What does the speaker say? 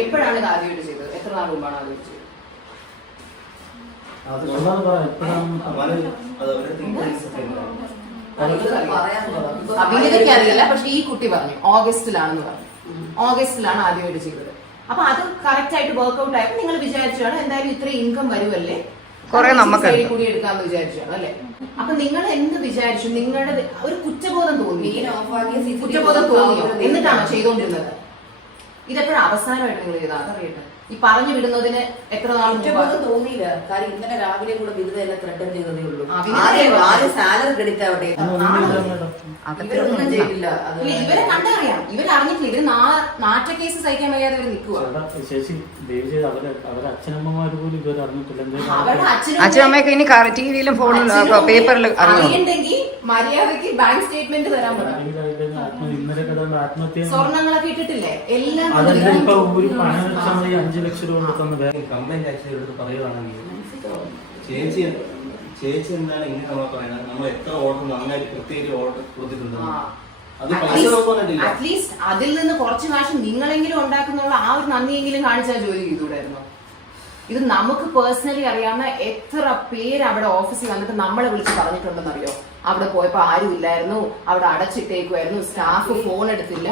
എപ്പോഴാണ് ഇത് ആദ്യമായിട്ട് ചെയ്തത്? എത്ര നാൾ മുമ്പാണ് ആദ്യമായിട്ട് ചെയ്തത്? അഭിനേതയ്ക്ക് അറിയില്ല, പക്ഷെ ഈ കുട്ടി പറഞ്ഞു ഓഗസ്റ്റിലാണെന്ന് പറഞ്ഞു. ഓഗസ്റ്റിലാണ് ആദ്യമായിട്ട് ചെയ്തത്. അപ്പൊ അത് കറക്റ്റ് ആയിട്ട് വർക്ക്ഔട്ട് ആയപ്പോൾ നിങ്ങൾ വിചാരിച്ചാണ് എന്തായാലും ഇത്ര ഇൻകം വരുമല്ലേ, കൂടി എടുക്കാന്ന് വിചാരിച്ചാണ് അല്ലെ? അപ്പൊ നിങ്ങൾ എന്ത് വിചാരിച്ചു? നിങ്ങളുടെ ഒരു കുറ്റബോധം തോന്നി, കുറ്റബോധം തോന്നിയോ? എന്നിട്ടാണോ ചെയ്തോണ്ടിരുന്നത്? ഇതെപ്പോഴും അവസാനമായിട്ട് നിങ്ങൾ ചെയ്താൽ അതറിയട്ടെ. ഈ പറഞ്ഞു വിടുന്നതിന് എത്ര നാൾ തോന്നിയില്ല. കാര്യം ഇന്നലെ രാവിലെ കൂടെ വിരുദ്ധ ത്രട്ടൻ ചെയ്തതേ ഉള്ളൂ. സാലറി ക്രെഡിറ്റ് ആവട്ടെ, ഇവരൊന്നും ചെയ്തില്ല. ഇവരെ കണ്ടറിയാം, ഇവരറിഞ്ഞിട്ടില്ല. ഇവര് നാറ്റ കേസ് സഹിക്കാൻ വയ്യാതെ ഇവർ നിൽക്കുക. അച്ഛനമ്മമാര് പോലും ഇവർ അറിഞ്ഞിട്ടില്ല. അച്ഛനമ്മയൊക്കെ ഇനി ടിവിയിലും ഫോണിലും പേപ്പറിലും അറിയണ്ടെങ്കിൽ മര്യാദക്ക് ബാങ്ക് സ്റ്റേറ്റ്മെന്റ് തരാൻ പറയാം. സ്വർണ്ണങ്ങളൊക്കെ ഇട്ടിട്ടില്ലേ എല്ലാം. 5 ലക്ഷം രൂപ കൊടുക്കുന്ന കംപ്ലൈന്റ് ആക്ച്വലി പറയുകയാണെങ്കിൽ ചേച്ചി എന്താണ് ഇങ്ങനെ നമ്മൾ പറയുന്നത്? നമ്മൾ എത്ര ഓർഡർ നന്നായി പ്രത്യേക ഓർഡർ കൊടുത്തിട്ടുണ്ട്. അറ്റ്ലീസ്റ്റ് അതിൽ നിന്ന് കുറച്ച് കാശ് നിങ്ങളെങ്കിലും ഉണ്ടാക്കുന്നുള്ള ആ ഒരു നന്ദിയെങ്കിലും കാണിച്ചാൽ ജോലി ചെയ്തുകൂടായിരുന്നു. ഇത് നമുക്ക് പേഴ്സണലി അറിയാവുന്ന എത്ര പേര് അവിടെ ഓഫീസിൽ വന്നിട്ട് നമ്മളെ വിളിച്ച് പറഞ്ഞിട്ടുണ്ടെന്നറിയോ? അവിടെ പോയപ്പോ ആരും ഇല്ലായിരുന്നു, അവിടെ അടച്ചിട്ടേക്കുമായിരുന്നു, സ്റ്റാഫ് ഫോൺ എടുത്തില്ല.